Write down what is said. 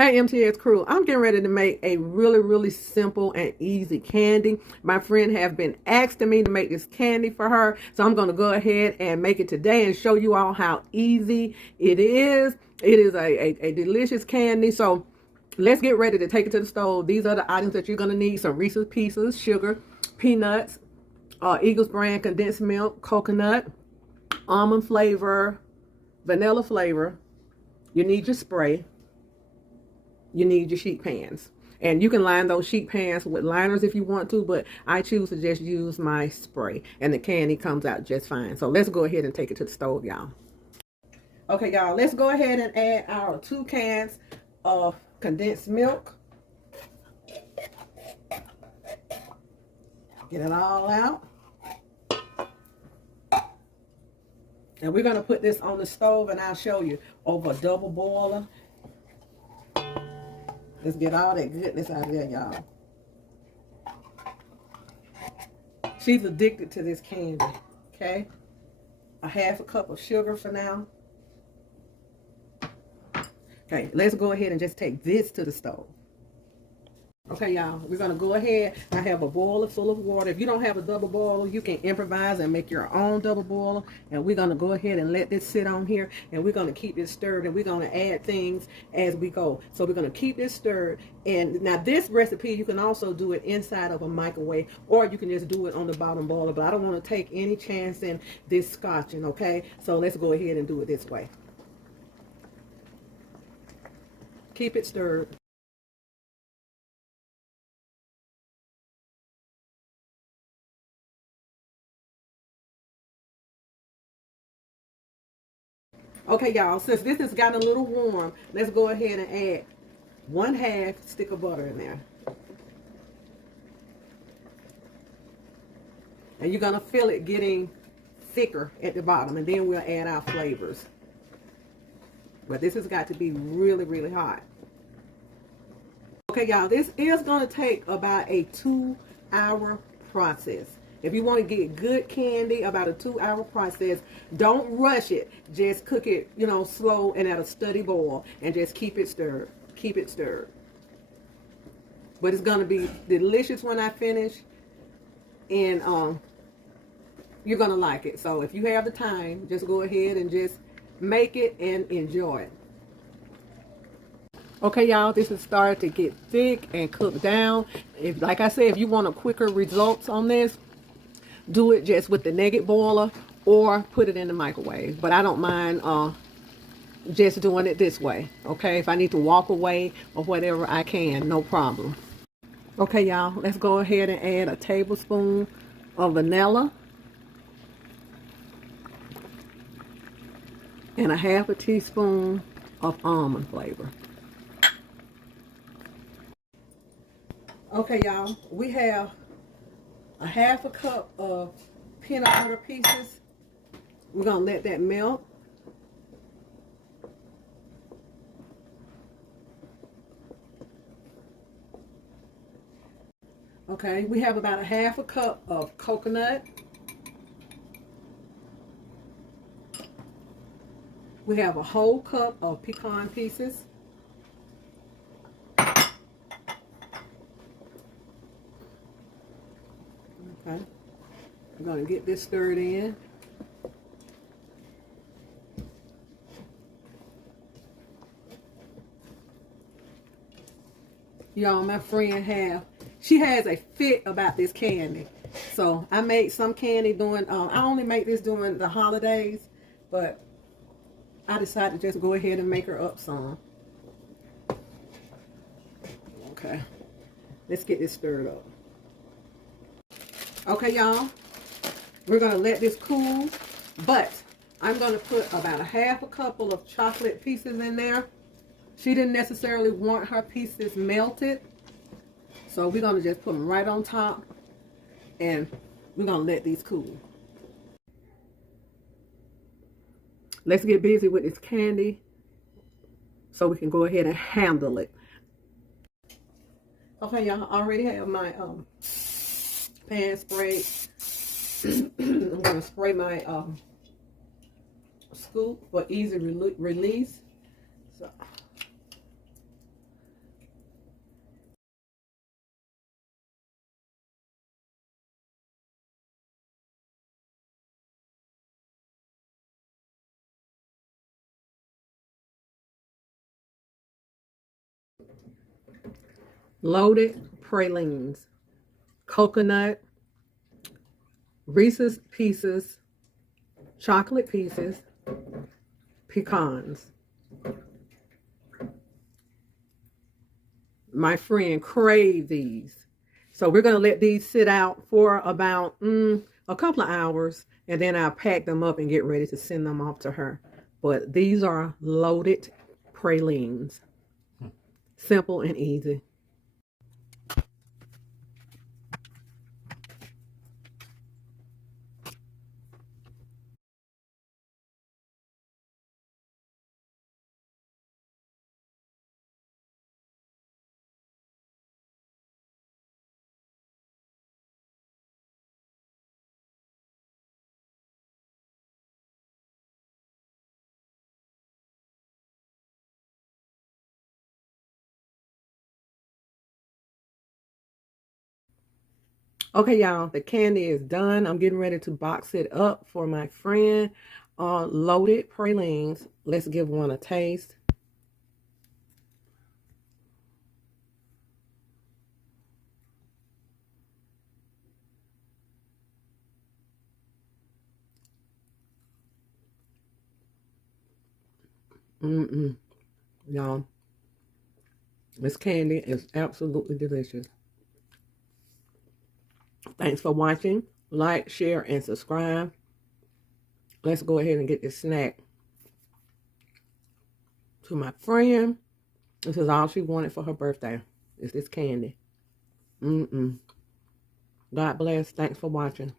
Hey MTX crew, I'm getting ready to make a really simple and easy candy. My friend have been asking me to make this candy for her, so I'm going to go ahead and make it today and show you all how easy it is. It is a delicious candy, so let's get ready to take it to the stove. These are the items that you're going to need: some Reese's Pieces, sugar, peanuts, Eagles brand condensed milk, coconut, almond flavor, vanilla flavor. You need your spray. You need your sheet pans, and you can line those sheet pans with liners if you want to, but I choose to just use my spray, and the candy comes out just fine. So let's go ahead and take it to the stove, y'all. Okay, y'all, let's go ahead and add our 2 cans of condensed milk. Get it all out, and we're going to put this on the stove, and I'll show you, over a double boiler. Let's get all that goodness out of there, y'all. She's addicted to this candy, okay? A half a cup of sugar for now. Okay, let's go ahead and just take this to the stove. Okay, y'all, we're going to go ahead. I have a boiler full of water. If you don't have a double boiler, you can improvise and make your own double boiler. And we're going to go ahead and let this sit on here. And we're going to keep it stirred. And we're going to add things as we go. So we're going to keep this stirred. And now this recipe, you can also do it inside of a microwave. Or you can just do it on the bottom boiler. But I don't want to take any chance in this scotching, okay? So let's go ahead and do it this way. Keep it stirred. Okay, y'all, since this has gotten a little warm, let's go ahead and add 1/2 stick of butter in there. And you're going to feel it getting thicker at the bottom, and then we'll add our flavors. But this has got to be really hot. Okay, y'all, this is going to take about a 2-hour process. If you want to get good candy, about a 2-hour process. Don't rush it. Just cook it, slow and at a steady boil, and just keep it stirred. Keep it stirred. But it's going to be delicious when I finish, and you're going to like it. So if you have the time, just go ahead and just make it and enjoy it. Okay, y'all, this has started to get thick and cook down. Like I said, if you want a quicker results on this, do it just with the negative boiler or put it in the microwave. But I don't mind just doing it this way, okay? If I need to walk away or whatever, I can, no problem. Okay, y'all, let's go ahead and add a tablespoon of vanilla and a 1/2 teaspoon of almond flavor. Okay, y'all, we have a 1/2 cup of peanut butter pieces. We're going to let that melt. Okay, we have about a 1/2 cup of coconut. We have a whole cup of pecan pieces. Okay, we're going to get this stirred in. Y'all, my friend she has a fit about this candy. So I made some candy during, I only make this during the holidays, but I decided to just go ahead and make her up some. Okay, let's get this stirred up. Okay, y'all, we're going to let this cool, but I'm going to put about a 1/2 cup of chocolate pieces in there. She didn't necessarily want her pieces melted, so we're going to just put them right on top, and we're going to let these cool. Let's get busy with this candy so we can go ahead and handle it. Okay, y'all, I already have my pan sprayed. I'm going to spray my scoop for easy release. So Loaded Pralines. Coconut, Reese's Pieces, chocolate pieces, pecans. My friend craved these. So we're going to let these sit out for about a couple of hours, and then I'll pack them up and get ready to send them off to her. But these are loaded pralines. Simple and easy. Okay, y'all, the candy is done. I'm getting ready to box it up for my friend. Loaded pralines. Let's give one a taste. Y'all, this candy is absolutely delicious. Thanks for watching. Like, share, and subscribe. Let's go ahead and get this snack to my friend. This is all she wanted for her birthday. Is this candy. God bless. Thanks for watching.